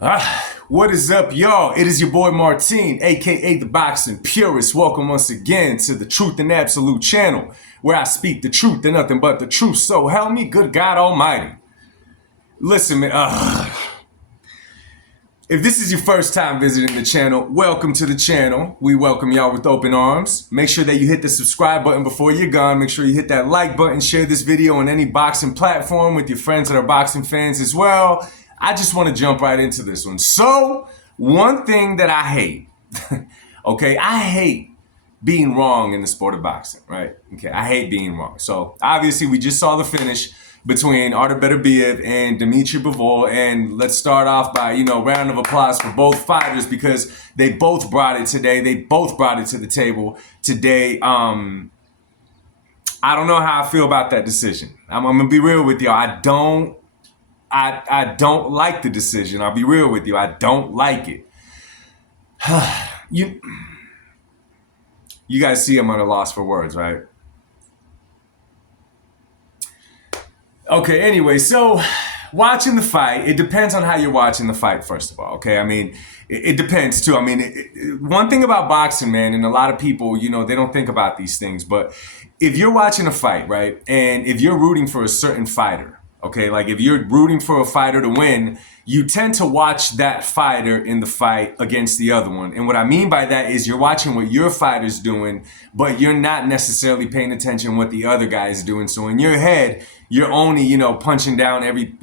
What is up, y'all? It is your boy Martine, aka the Boxing Purist. Welcome once again to the Truth and Absolute channel, where I speak the truth and nothing but the truth. So help me, good God Almighty. Listen, man. If this is your first time visiting the channel, welcome to the channel. We welcome y'all with open arms. Make sure that you hit the subscribe button before you're gone. Make sure you hit that like button. Share this video on any boxing platform with your friends that are boxing fans as well. I just want to jump right into this one. So, one thing that I hate, okay, I hate being wrong in the sport of boxing, right? Okay, I hate being wrong. So, obviously, we just saw the finish between Artur Beterbiev and Bivol, and let's start off by, round of applause for both fighters because they both brought it today. They both brought it to the table today. I don't know how I feel about that decision. I'm gonna be real with y'all. I don't like the decision. I'll be real with you. I don't like it. You guys see I'm at a loss for words, right? Okay, anyway, so watching the fight, it depends on how you're watching the fight, first of all, okay? I mean, it depends, too. I mean, one thing about boxing, man, and a lot of people, they don't think about these things, but if you're watching a fight, right, and if you're rooting for a certain fighter, okay, like if you're rooting for a fighter to win, you tend to watch that fighter in the fight against the other one. And what I mean by that is you're watching what your fighter's doing, but you're not necessarily paying attention what the other guy is doing. So in your head, you're only, punching down every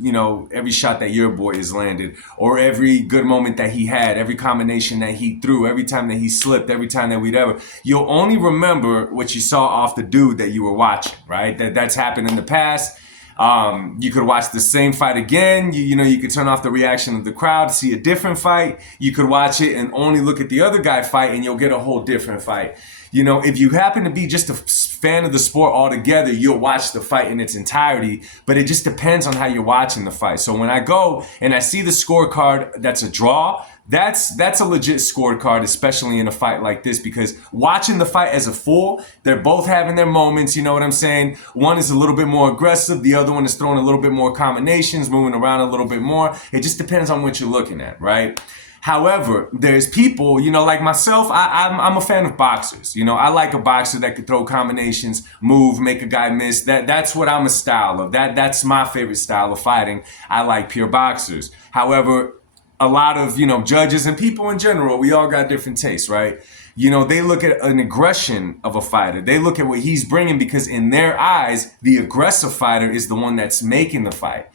shot that your boy has landed, or every good moment that he had, every combination that he threw, every time that he slipped, every time that you'll only remember what you saw off the dude that you were watching, right? That's happened in the past. You could watch the same fight again. You could turn off the reaction of the crowd, see a different fight. You could watch it and only look at the other guy fight, and you'll get a whole different fight. If you happen to be just a fan of the sport altogether, you'll watch the fight in its entirety, but it just depends on how you're watching the fight. So when I go and I see the scorecard that's a draw, that's a legit scorecard, especially in a fight like this, because watching the fight as a full, they're both having their moments, you know what I'm saying? One is a little bit more aggressive, the other one is throwing a little bit more combinations, moving around a little bit more. It just depends on what you're looking at, right? However, there's people, like myself, I'm a fan of boxers. I like a boxer that could throw combinations, move, make a guy miss. That's what I'm a style of. That's my favorite style of fighting. I like pure boxers. However, a lot of, judges and people in general, we all got different tastes, right? They look at an aggression of a fighter. They look at what he's bringing because in their eyes, the aggressive fighter is the one that's making the fight.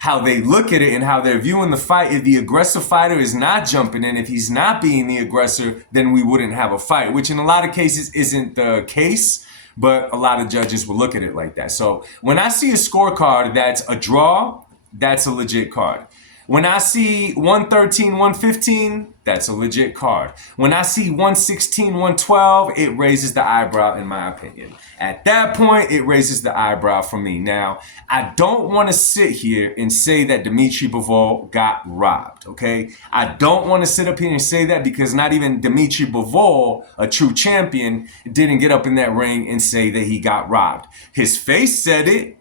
How they look at it and how they're viewing the fight, if the aggressive fighter is not jumping in, if he's not being the aggressor, then we wouldn't have a fight, which in a lot of cases isn't the case, but a lot of judges will look at it like that. So when I see a scorecard that's a draw, that's a legit card. When I see 113, 115, that's a legit card. When I see 116, 112, it raises the eyebrow in my opinion. At that point, it raises the eyebrow for me. Now, I don't want to sit here and say that Bivol got robbed, okay? I don't want to sit up here and say that because not even Bivol, a true champion, didn't get up in that ring and say that he got robbed. His face said it.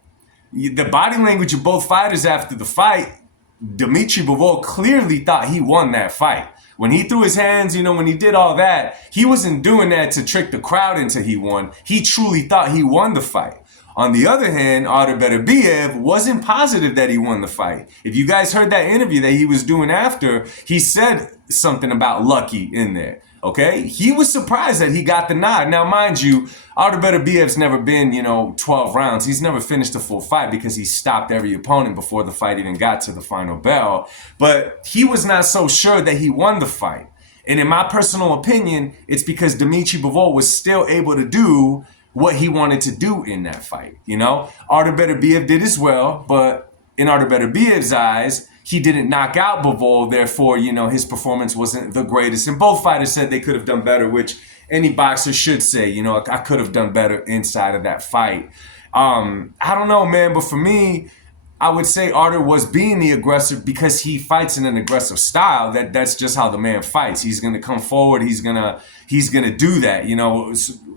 The body language of both fighters after the fight, Bivol clearly thought he won that fight. When he threw his hands, when he did all that, he wasn't doing that to trick the crowd into he won. He truly thought he won the fight. On the other hand, Artur Beterbiev wasn't positive that he won the fight. If you guys heard that interview that he was doing after, he said something about lucky in there. Okay? He was surprised that he got the nod. Now, mind you, Artur Beterbiev's never been, 12 rounds. He's never finished a full fight because he stopped every opponent before the fight even got to the final bell. But he was not so sure that he won the fight. And in my personal opinion, it's because Bivol was still able to do what he wanted to do in that fight. Artur Beterbiev did as well, but in Artur Beterbiev's eyes, he didn't knock out Bivol, therefore, his performance wasn't the greatest. And both fighters said they could have done better, which any boxer should say, I could have done better inside of that fight. I don't know, man, but for me, I would say Artur was being the aggressor because he fights in an aggressive style. That's just how the man fights. He's gonna come forward. He's gonna do that. You know,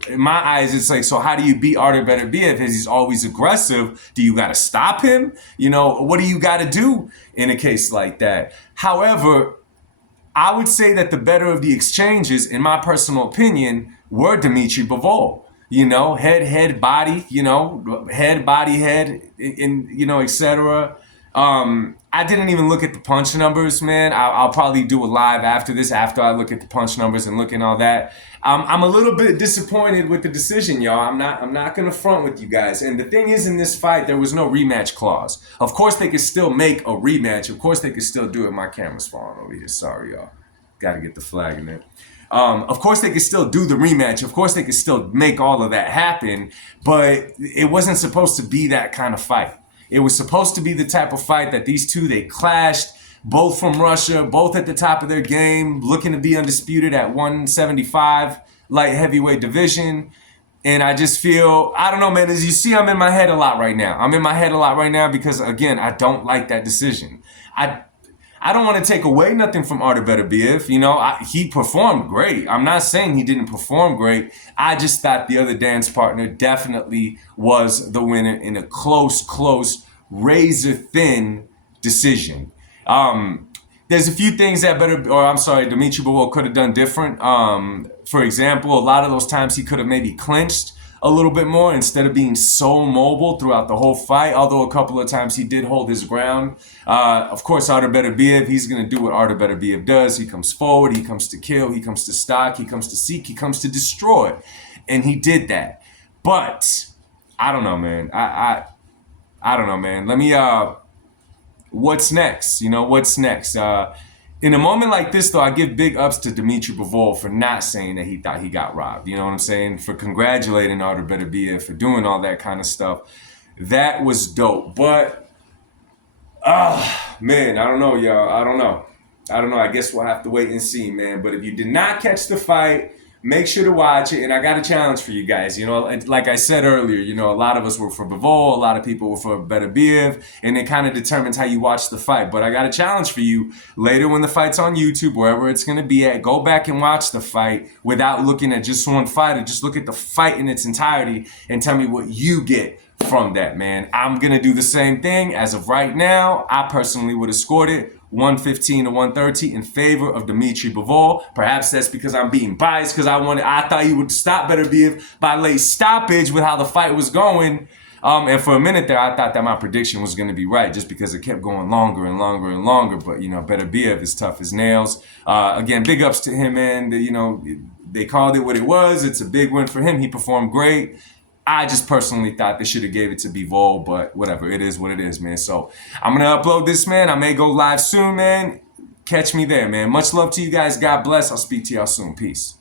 in my eyes, it's like, so how do you beat Artur Beterbiev? Because he's always aggressive. Do you got to stop him? You know, what do you got to do in a case like that? However, I would say that the better of the exchanges, in my personal opinion, were Dimitri Bivol. You know, head, body, you know, head, body, head, you know, etc. I didn't even look at the punch numbers, man. I'll probably do a live after this, after I look at the punch numbers and look at all that. I'm a little bit disappointed with the decision, y'all. I'm not gonna front with you guys. And the thing is, in this fight, there was no rematch clause. Of course, they could still make a rematch. Of course, they could still do it. My camera's falling over here. Sorry, y'all. Got to get the flag in there. Of course, they could still do the rematch. Of course, they could still make all of that happen. But it wasn't supposed to be that kind of fight. It was supposed to be the type of fight that these two, they clashed, both from Russia, both at the top of their game, looking to be undisputed at 175 light heavyweight division. And I just feel, I don't know, man, as you see, I'm in my head a lot right now. I'm in my head a lot right now because, again, I don't like that decision. I don't want to take away nothing from Artur Beterbiev. You know, he performed great. I'm not saying he didn't perform great. I just thought the other dance partner definitely was the winner in a close, razor-thin decision. There's a few things that Dimitri Bivol could have done different. For example, a lot of those times he could have maybe clinched a little bit more instead of being so mobile throughout the whole fight, although a couple of times he did hold his ground. Of course, Artur Beterbiev, he's going to do what Artur Beterbiev does. He comes forward, he comes to kill, he comes to stalk, he comes to seek, he comes to destroy. And he did that. But, I don't know, man. I don't know, man. Let me, what's next? You know, what's next? In a moment like this, though, I give big ups to Dimitri Bivol for not saying that he thought he got robbed. You know what I'm saying? For congratulating Artur Beterbiev, for doing all that kind of stuff. That was dope. But, man, I don't know, y'all. I don't know. I guess we'll have to wait and see, man. But if you did not catch the fight, make sure to watch it. And I got a challenge for you guys. You know, like I said earlier, you know, a lot of us were for Bivol, a lot of people were for Beterbiev, and it kind of determines how you watch the fight. But I got a challenge for you later when the fight's on YouTube, wherever it's going to be at. Go back and watch the fight without looking at just one fighter. Just look at the fight in its entirety and tell me what you get from that, man. I'm going to do the same thing. As of right now, I personally would have scored it 115 to 130 in favor of Dimitri Bivol. Perhaps that's because I'm being biased because I thought he would stop Beterbiev by late stoppage with how the fight was going. And for a minute there, I thought that my prediction was going to be right just because it kept going longer and longer and longer. But, you know, Beterbiev is tough as nails. Again, big ups to him, man. You know, they called it what it was. It's a big win for him. He performed great. I just personally thought they should have gave it to Bivol, but whatever. It is what it is, man. So I'm going to upload this, man. I may go live soon, man. Catch me there, man. Much love to you guys. God bless. I'll speak to y'all soon. Peace.